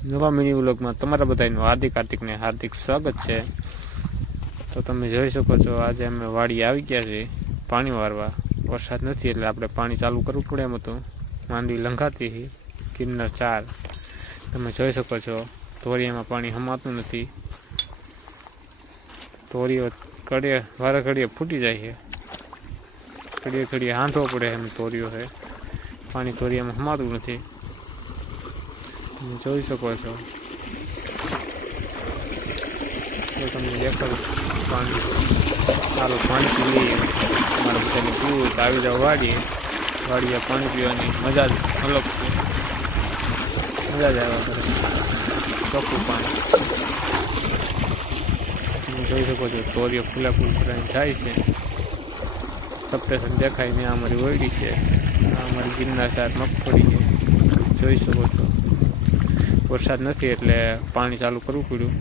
નવા મિની વ્લોગમાં તમારા બધાનું હાર્દિક સ્વાગત છે। તો તમે જોઈ શકો છો આજે અમે વાડી આવી ગયા છે પાણી વારવા। વરસાદ નથી એટલે આપણે પાણી ચાલુ કરવું પડે એમ હતું। માંડવી લંઘાતી હતી કિન્નર 4 તમે જોઈ શકો છો ધોરિયામાં પાણી હમાતું નથી। ધોરીઓ વારે ઘડીએ ફૂટી જાય છે, ઘડીએ હાંધવો પડે એમ ધોરીઓ છે, પાણી ધોરિયામાં હમાતું નથી। તમે જોઈ શકો છો તો તમને દેખાડું પાણી સારું પાણી પી લઈએ। તમારે બધાને પીવું તો આવી જાવ વાડીએ પાણી પીવાની મજા જ અલગ છે, મજા જ આવ્યા કરે ચોખ્ખું પાણી। તમે જોઈ શકો છો તોરીઓ ફૂલા ભરાઈને જાય છે, સપ્ટેશન દેખાય ને અમારી ઓયડી છે, અમારી ગિરનાર 4 મગફળી છે। જોઈ શકો છો વરસાદ નથી એટલે પાણી ચાલુ કરવું પડ્યું।